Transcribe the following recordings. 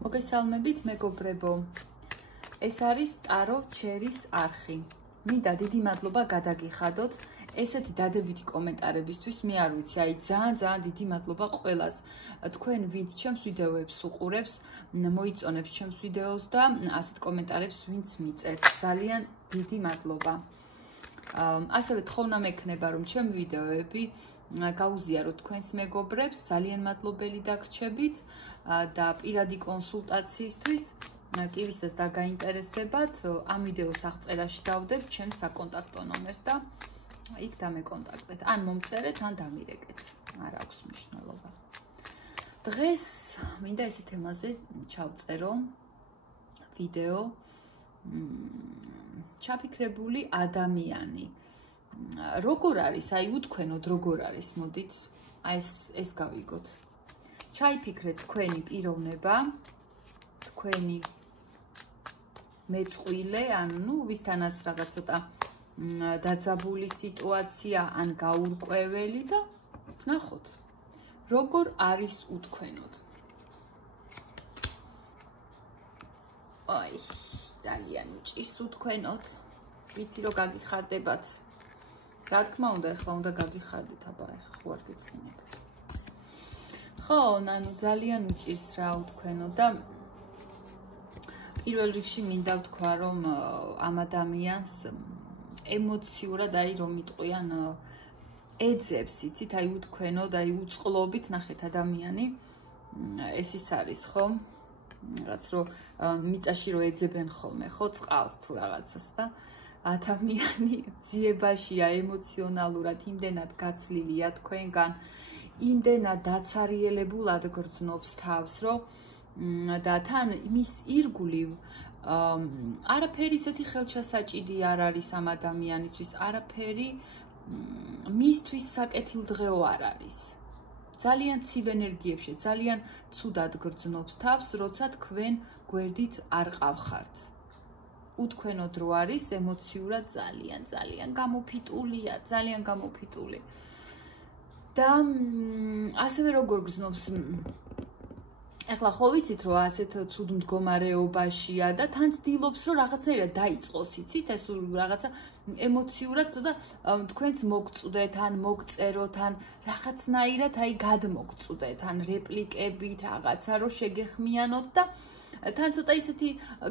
მოგესალმებით მეგობრებო. ეს არის ტარო ჩერის არხი. მინდა დიდი მადლობა გადაგიხადოთ ესეთი დადებითი კომენტარებისთვის. მე არ ვიცი, აი ძალიან დიდი მადლობა ყველას. თქვენ ვინც ჩემს ვიდეოებს უყურებს, მოიწონებს ჩემს ვიდეოს და ასეთ კომენტარებს ვინც მიწერთ. ძალიან დიდი მადლობა. ასევე თხოვნა მექნება რომ ჩემი ვიდეოები გაუზიაროთ თქვენს მეგობრებს. ძალიან მადლობელი დაგრჩებით და პირადი კონსულტაციისთვის კი ვისაც დაგაინტერესდებათ, ამ ვიდეოს აღწერაში დავდებ ჩემს საკონტაქტო ნომერს და იქ დამეკონტაქტეთ. ან მომწერეთ, ან დამირეკეთ. არ აქვს მნიშვნელობა. დღეს მინდა ესეთ თემაზე ჩავწერო ვიდეო. ჩაფიქრებული ადამიანი. როგორ არის, აი უთქვენოდ როგორ არის, მოდით, ეს გავიგოთ. ჩაიფიქრეთ თქვენი პიროვნება, თქვენი მეწყვილე, ანუ ვისთანაც რაღაც ცოტა დაძაბული სიტუაცია, ან გაურკვეველი და ვნახოთ, როგორ არის უთქვენოდ. აი, ძალიან მჭირს უთქვენოდ. ვიცი რომ გაგიხარდებათ. რა თქმა უნდა, ეხლა უნდა გაგიხარდეთ, აბა ეხლა ხო არ გეწყინებთ. ხო, ანუ ძალიან მჭირს რა უთქვენო და პირველ რიგში მინდა ვთქვა, რომ ამ ადამიანს ემოციურად, აი რომ იტყვიან, ეძებს, იცით, აი უთქვენოდ, აი უწყლობით, ნახეთ ადამიანი, ეს ის არის, ხო? რაღაც რომ მიწაში რომ ეძებენ ხოლმე, ხო, წყალს თუ რაღაცას და ადამიანი ძიებაშია ემოციონალურად იმდენად გაცლილია თქვენგან, იმდენად დაცარიელებულად გრძნობს თავს, რომ და თან მის ირგვლივ არაფერი ისეთი ხელჩასაჭიდი არ არის ამ ადამიანისთვის, არაფერი მისთვის საკეთილდღეო არ არის. ძალიან ცივ ენერგიებში, ძალიან ცუდად გრძნობს თავს, როცა თქვენ გვერდით არ ყავხართ. უთქვენოდ რო არის, ემოციურად ძალიან გამოფიტულია, ძალიან გამოფიტული. და ასევე როგორ გრძნობს, ეხლა ხო ვიცით რომ ასეთ ცუდ მდგომარეობაშია და თან ცდილობს რომ რაღაცნაირად დაიწყოს, იცით, ეს რაღაცა ემოციურად ცოტა თქვენც მოგწუდეთ, ან მოგწეროთ, ან რაღაცნაირად აი გადმოგწუდეთ, ან რეპლიკებით რაღაცა რომ შეგეხმიანოთ და თან ცოტა ისეთი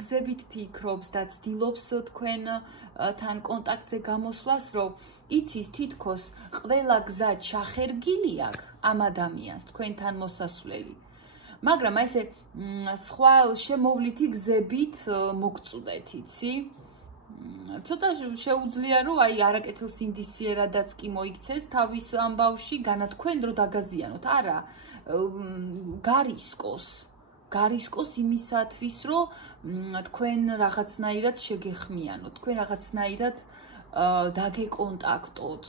გზებით ფიქრობს და ცდილობს თქვენ თან კონტაქტზე გამოსვლას, რომ იცის თითქოს ყველა გზა ჩახერგილი აქვს ამ ადამიანს თქვენთან მოსასვლელი. მაგრამ აი ესე სხვა შემოვლითი გზებით მოგწუდეთ, იცი? ცოტა შეუძლია რომ აი არაკეთილ სინდისიერადაც კი მოიქცეს თავის ამბავში, განა თქვენ რო დაგაზიანოთ, არა, გარისკოს იმისათვის, რომ თქვენ რაღაცნაირად შეგეხმიანოთ, თქვენ რაღაცნაირად დაგეკონტაქტოთ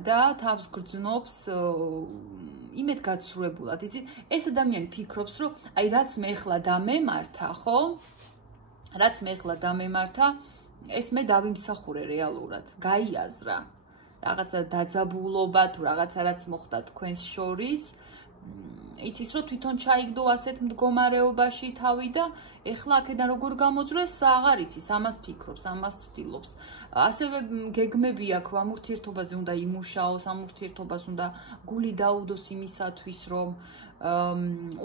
და თავს გრძნობს იმედგაცრუებულად, იცით? ეს ადამიანი ფიქრობს, რომ აი რაც მე ახლა დამემართა, ხო? რაც მე ახლა დამემართა, ეს მე დავიმსახურე რეალურად, გაიაზრა. რაღაცა დაძაბულობა თუ რაღაცა რაც მოხდა თქვენს შორის, იცის რომ თვითონ ჩაიგდო ასეთ მდგომარეობაში თავი და ეხლა აქედან როგორ გამოძრეს, აღარ იცის, ამას ფიქრობს, ამას ცდილობს. ასევე გეგმები აქვს, რომ ამ ურთიერთობაზე უნდა იმუშაოს, ამ ურთიერთობას უნდა გული დაუდოს იმისათვის, რომ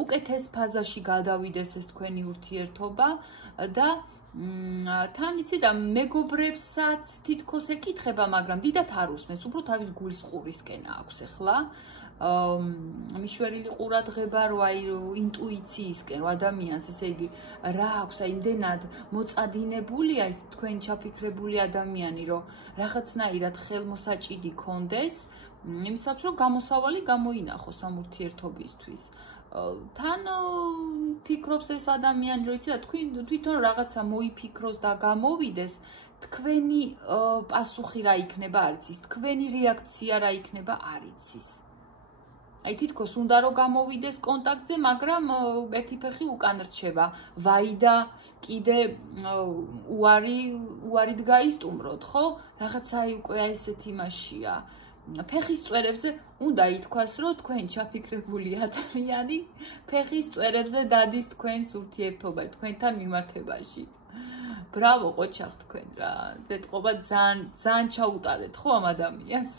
უკეთეს ფაზაში გადავიდეს ეს თქვენი ურთიერთობა და თან იცი და მეგობრებსაც თითქოს ეკითხება, მაგრამ დიდათ არ უსმენს, უფრო თავის გულის ყურისკენ აქვს ეხლა. მიშვერილი ყურადღება რო აი ინტუიციისკენ რო ადამიანს, ესე იგი რა აქვს, აი იმდენად მოწადინებულია ეს თქვენ ჩაფიქრებული ადამიანი, რომ რაღაცნაირად ხელმოსაჭიდი კონდეს, იმისაც რომ გამოსავალი გამოინახოს ამ ურთიერთობისთვის. თან ფიქრობს ეს ადამიანი, რომ იცი რა, თვითონ რაღაცა მოიფიქროს და გამოვიდეს, თქვენი პასუხი რა იქნება არ იცის, თქვენი რეაქცია რა იქნება არ იცის. აი თითქოს უნდა რომ გამოვიდეს კონტაქტზე, მაგრამ ერთი ფეხი უკან რჩება. ვაიდა კიდე უარით გაისტუმროთ, ხო? რაღაცა უკვე ესეთი იმაშია. ფეხის წვერებზე უნდა ითქვას, რომ თქვენ ჩაფიქრებული ადამიანი ფეხის წვერებზე დადის თქვენს ურთიერთობა, თქვენთან მიმართებაში. ბრავო ყოჩახ თქვენ რა. ზეთყობა ძალიან ჩაუტარეთ ხო ამ ადამიანს?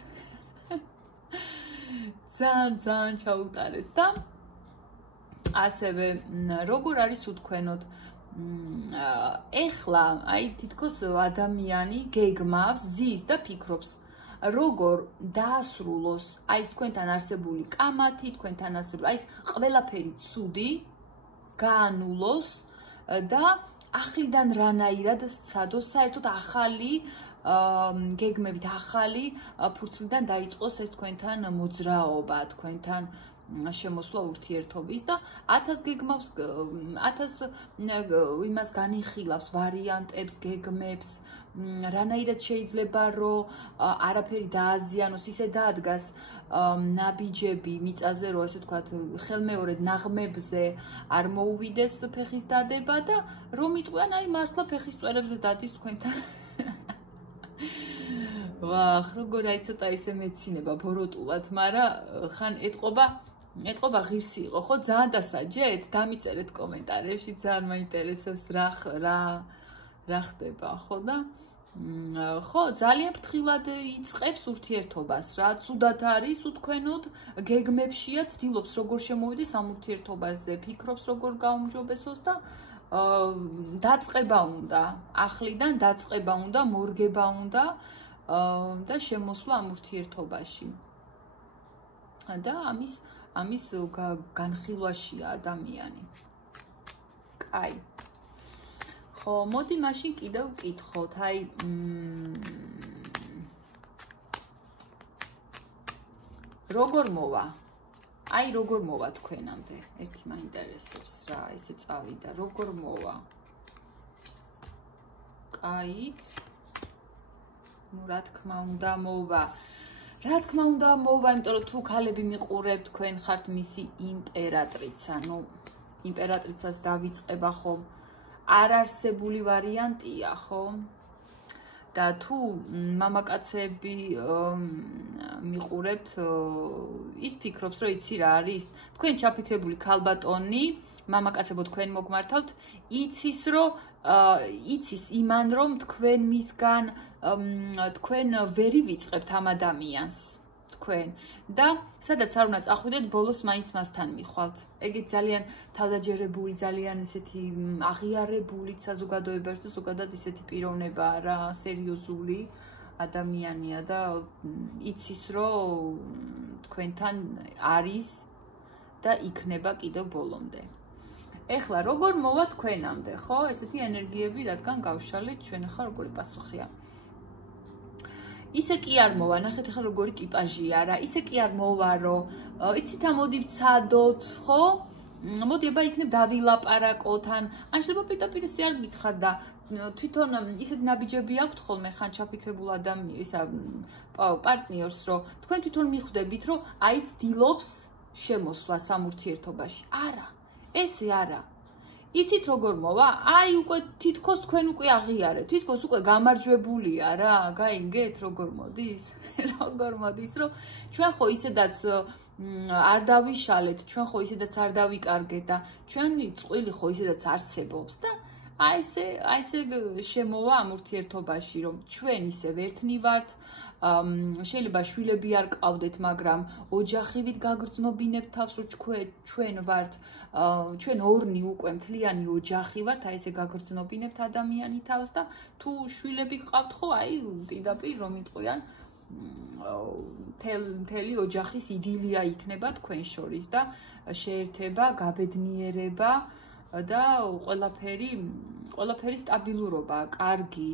ძალიან ჩაუტარეთ და ასევე როგორ არის უთქვენოდ ეხლა აი თითქოს ადამიანი გეგმავს, ზის და ფიქრობს როგორ დაასრულოს აი თქვენთან არსებული კამათი, თქვენთან არსებული აი ყველაფერი ცუდი გაანულოს და ახლიდან რანაირად სცადოს საერთოდ ახალი გეგმებით ახალი ფურცლიდან დაიწყოს ეს თქვენთან მოძრაობა, თქვენთან შემოსვლა ურთიერთობის და 1000 გეგმავს 1000 იმას განიხილავს ვარიანტებს, გეგმებს, რანაირად შეიძლება რომ არაფერი დააზიანოს, ისე დაადგას ნაბიჯები მიწაზე, რომ ასე ვთქვათ, ხელმეორედ ნაღმებზე არ მოუვიდეს ფეხის დადება და რომ იტყვიან აი მართლა ფეხის წვერებზე დადის თქვენთან. ვახ, როგორ აი ცოტა ისე მეცინება ბოროტულად, მაგრამ ხან ეთყობა ღირსი იყო, ხო? ძალიან დასაჯეთ, დამიწერეთ კომენტარებში, ძალიან მაინტერესებს რა ხდება, ხო და ხო, ძალიან ფრთხილად იწყებს ურთიერთობას, რა, ცუდად არის უთქვენოდ, გეგმებშია ცდილობს როგორ შემოვიდეს ამ ურთიერთობაზე, ფიქრობს როგორ გაუმჯობესოს და დაწყება უნდა, ახლიდან დაწყება უნდა, მორგება უნდა და შემოსვლა ამ ურთიერთობაში. და ამის განხილვაშია ადამიანი. კაი. ხო, მოდი მაშინ კიდევ ვკითხოთ, აი როგორ მოვა? აი როგორ მოვა თქვენამდე? ერთი მაინტერესებს რა, ესე წავიდა, როგორ მოვა? კაი. ну რა თქმა უნდა მოვა. რა თქმა უნდა მოვა, იმიტომ რომ თუ ქალები მიყურებთ, თქვენ ხართ მისი იმპერატრიცა, ну იმპერატრიცას დავიწყება ხომ არარსებული ვარიანტია, ხო? და თუ მამაკაცები მიყურებთ, ის ფიქრობს, რომ იცი რა არის, თქვენ ჩაფიქრებული ქალბატონი, მამაკაცებო თქვენ მოგმართავთ, იცის რომ იცის იმან რომ თქვენ მისგან თქვენ ვერი ვიწყებთ ამ ადამიანს თქვენ და სადაც არ უნდა წახვიდეთ ბოლოს მაინც მასთან მიხვალთ. ეგეც ძალიან თავდაჯერებული, ძალიან ისეთი აღიარებული საზოგადოებაში და ზოგადად ისეთი პიროვნებაა რა, სერიოზული ადამიანია და იცის რომ თქვენთან არის და იქნება კიდევ ბოლომდე. ეხლა როგორ მოვა თქვენამდე, ხო? ესეთი ენერგიები რადგან გავშალეთ ჩვენ ახლა როგორი პასუხია. ისე კი არ მოვა, ნახეთ ახლა როგორი ტიპაჟია რა. ისე კი არ მოვა, რომ იცით რა მოდი ვცადოთ, ხო? მოდი აბა იქნებ დავილაპარაკოთ ან შეიძლება პირდაპირ ისე არ გითხარ და თვითონ ისეთ ნაბიჯები აქვთ ხოლმე ხან ჩაფიქრებულ ისა პარტნიორს, რომ თქვენ თვითონ მიხვდებით, რომ აი ცდილობს შემოსვლას ამ ურთიერთობაში. არა. ესე არა. იცით როგორ მოვა? აი უკვე თითქოს თქვენ უკვე აღიარეთ, თითქოს უკვე გამარჯვებულია რა, გაიგეთ როგორ მოდის? როგორ მოდის, რომ ჩვენ ხო ისედაც არ დავიშალეთ, ჩვენ ხო ისედაც არ დავიკარგეთ და ჩვენი წყვილი ხო ისედაც არსებობს და აი ესე შემოვა ამ ურთიერთობაში, რომ ჩვენ ისევ ერთნი ვართ, შეიძლება შვილები არ ყავდეთ, მაგრამ ოჯახივით გაგრძნობინებთ თავს, რომ ჩვენ ვართ, ჩვენ ორნი უკვე მთლიანი ოჯახი ვართ, აი ესე გაგრძნობინებთ ადამიანი თავს და თუ შვილები გყავთ ხო, აი პირდაპირ რომ იტყვიან მთელი ოჯახის იდილია იქნება თქვენ შორის და შეერთება, გაბედნიერება და ყველაფერი სტაბილურობა, კარგი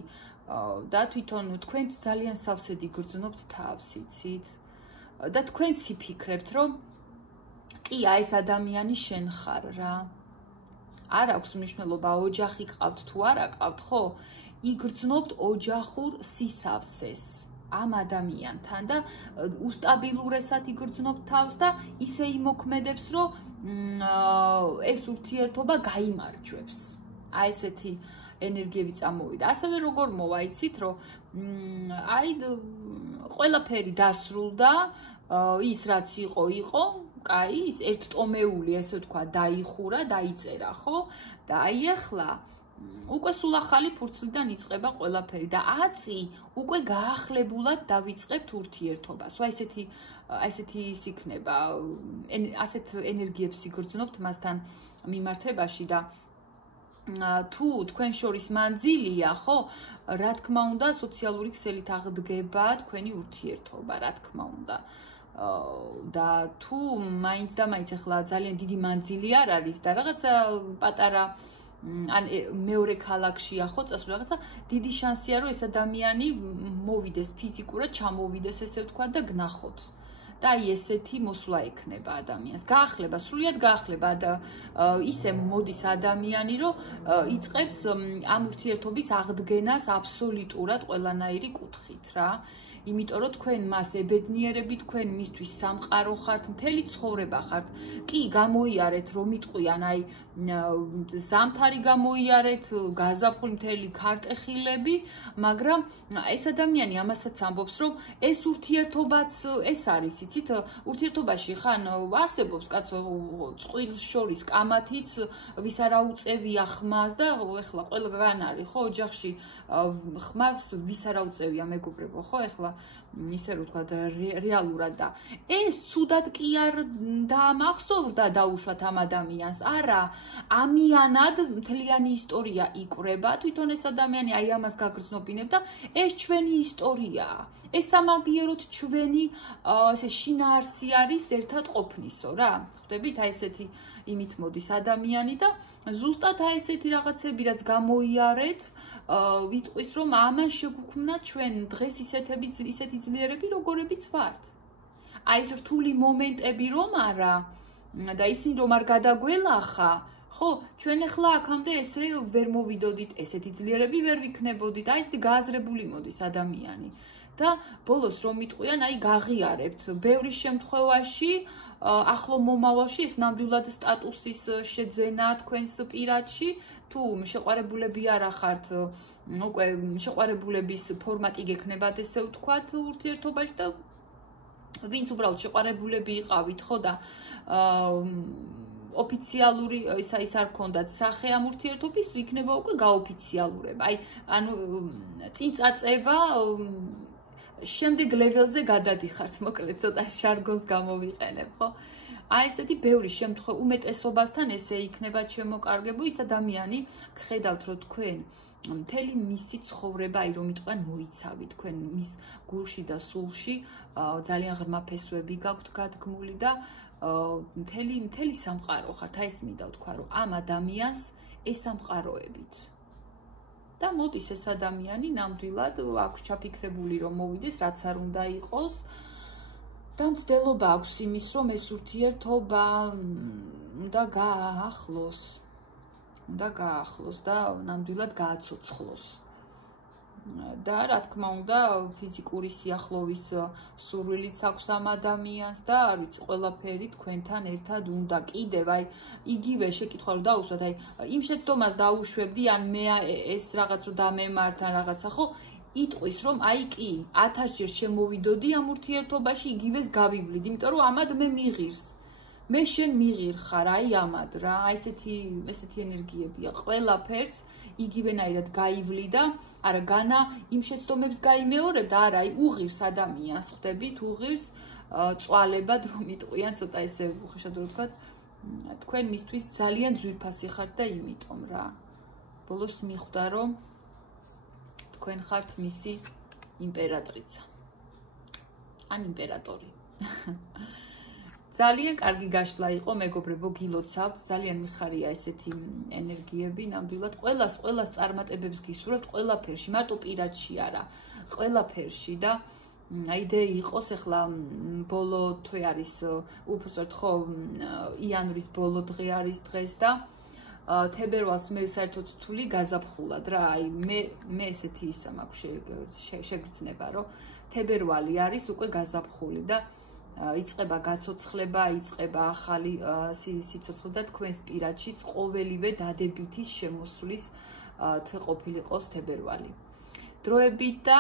და თვითონ თქვენ ძალიან სავსედ იგრძნობთ თავს, იცით? და თქვენც იფიქრებთ, რომ კი, აი ეს ადამიანი შენ ხარ რა. არ აქვს მნიშვნელობა ოჯახი ყავთ თუ არა ყავთ, ხო? იგრძნობთ ოჯახურ სისავსეს ამ ადამიანთან და უსტაბილურესად იგრძნობთ თავს და ისე იმოქმედებს, რომ ეს ურთიერთობა გაიმარჯვებს. აი ესეთი ენერგიები წამოვიდა. ასევე როგორ მოვა, იცით, რომ აი ყველაფერი დასრულდა, ის რაც იყო, კაი, ის ერთტომეული, ესე ვთქვა, დაიხურა, დაიწერა, ხო? და აი ახლა უკვე სულ ახალი ფურცლიდან იწყება ყველაფერი და აწი უკვე გაახლებულად დავიწყებთ ურთიერთობას. ესეთი ის იქნება, ასეთ ენერგიებს იგრძნობთ მასთან მიმართებაში და თუ თქვენ შორის მანძილია, ხო, რა თქმა უნდა, სოციალური ქსელით აღდგება თქვენი ურთიერთობა, რა თქმა უნდა. და თუ მაინც და მაინც ახლა ძალიან დიდი მანძილი არ არის და რაღაცა პატარა ან მეორე ქალაქშია ხო წასული რაღაცა დიდი შანსია რომ ეს ადამიანი მოვიდეს ფიზიკურად ჩამოვიდეს ესე ვთქვა და გნახოთ და აი ესეთი მოსვლა ექნება ადამიანს გაახლება სრულიად გაახლება და ისე მოდის ადამიანი რომ იწყებს ამ ურთიერთობის აღდგენას აბსოლუტურად ყველანაირი კუთხით რა იმიტომ რომ თქვენ მას ებედნიერებით თქვენ მისთვის სამყარო ხართ მთელი ცხოვრება ხართ კი გამოიარეთ რომ იტყვიან აი ზამთარი გამოიარეთ გაზაფხული მთელი ქარტეხილები მაგრამ ეს ადამიანი ამასაც ამბობს რომ ეს ურთიერთობაც ეს არის იცით ურთიერთობაში ხან არსებობს კაცო წყვილს შორის კამათიც ვის არა უწევია ხმას და ეხლა ყველგან არის ხო ოჯახში ხმას ვის არა უწევია მეგობრებო ხო ეხლა ისე რომ ვთქვა რეალურად და ეს ცუდად კი არ დაამახსოვრდა დაუშვათ ამ ადამიანს არა ამიანად მთლიანი ისტორია იკვრება თვითონ ეს ადამიანი აი ამას გაგრძნობინებ და ეს ჩვენი ისტორიაა ეს სამაგიეროდ ჩვენი ესე შინაარსი არის ერთად ყოფნისო რა ხვდებით აი ესეთი იმით მოდის ადამიანი და ზუსტად აი ესეთი რაღაცები რაც გამოიარეთ ვიტყვის რომ ამან შეგვქმნა ჩვენ დღეს ისეთი ძლიერები როგორებიც ვართ აი ეს რთული მომენტები რომ არა და ისინი რომ არ გადაგველახა ხო ჩვენ ახლა აქამდე ესე ვერ მოვიდოდით ესეთი ძლიერები ვერ ვიქნებოდით აი ესეთი გააზრებული მოდის ადამიანი და ბოლოს რომ მიტყვიან აი გაღიარებთ ბევრი შემთხვევაში ახლო მომავალში ეს ნამდვილად სტატუსის შეძენა თქვენს პირადში თუ შეყვარებულები არ ახართ უკვე შეყვარებულების ფორმატი გექნებათ ესე ვთქვათ ურთიერთობაში და ვინც უბრალოდ შეყვარებულები იყავით ხო და ოფიციალური ის არ ქონდათ სახე ამ ურთიერთობის იქნება უკვე გაოფიციალურება აი ანუ წინ წაწევა შემდეგ ლეველზე გადადიხართ მოკლედ ცოტა ჟარგონს გამოვიყენებ ხო აი ესეთი ბევრი შემთხვევა უმეტესობასთან ესე იქნება შემოკარგებო ის ადამიანი გხედავთ რომ თქვენ მთელი მისი ცხოვრება აი რომ იტყვიან მოიცავი თქვენ მის გულში და სულში ძალიან ღრმა ფესვები გაქვთ გადგმული და მთელი სამყარო ხართ აი ეს მინდა ვთქვა რომ ამ ადამიანს ესამყაროებით და მოდის ეს ადამიანი ნამდვილად აქვს ჩაფიქრებული რომ მოვიდეს რაც არ უნდა იყოს და მცდელობა აქვს იმის რომ ეს ურთიერთობა უნდა გაახლოს და ნამდვილად გააცოცხლოს და რა თქმა უნდა ფიზიკური სიახლოვის სურვილიც აქვს ამ ადამიანს და არ ვიცი ყველაფერი თქვენთან ერთად უნდა კიდევ აი იგივე შეკითხვა რომ დაუსვათ აი იმ შეცდომას დაუშვებდი ან მე ეს რაღაც რომ დამემართ ან რაღაცა ხო იტყვის რომ აი კი 1000-ჯერ შემოვიდოდი ამ ურთიერთობაში იგივეს გავივლიდ იმიტომ რომ ამად მე მიღირს მე შენ მიღირ ხარ აი ამად რა აი ესეთი ენერგიებია ყველაფერს იგივენაირად გაივლი და არა განა იმ შეცდომებს გაიმეორებ და არა აი უღირს ადამიანს ხვდებით უღირს წვალებად რომ იტყვიან ცოტა ესე უხეშად რო ვთქვათ თქვენ მისთვის ძალიან ძვირფასი ხართ და იმიტომ რა ბოლოს მიხვდა რომ თქვენ ხართ მისი იმპერატრიცა ან იმპერატორი ძალიან კარგი გაშლა იყო მეგობრებო გილოცავთ ძალიან მიხარია ესეთი ენერგიები ნამდვილად ყველას წარმატებებს გისურვებთ ყველაფერში მარტო პირადში არა ყველაფერში და იდეა იყოს ახლა ბოლო თვე არის უბრალოდ ხო იანვრის ბოლო დღე არის დღეს და თებერვალს მე საერთოდ თვლი გაზაფხულად რა აი მე ესეთი ისა მაქვს შეგრძნება რომ თებერვალი არის უკვე გაზაფხული და იწყება გაცოცხლება, იწყება ახალი სიცოცხლე და თქვენს პირადშიც ყოველივე დადებითის შემოსვლის თვე ყოფილიყოს თებერვალი. დროებით და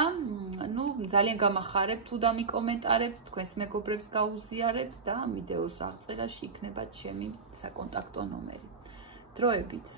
ნუ ძალიან გამახარებთ თუ დამიკომენტარებთ, თქვენს მეგობრებს გაუზიარებთ და ვიდეოს აღწერაში იქნება ჩემი საკონტაქტო ნომერი. დროებით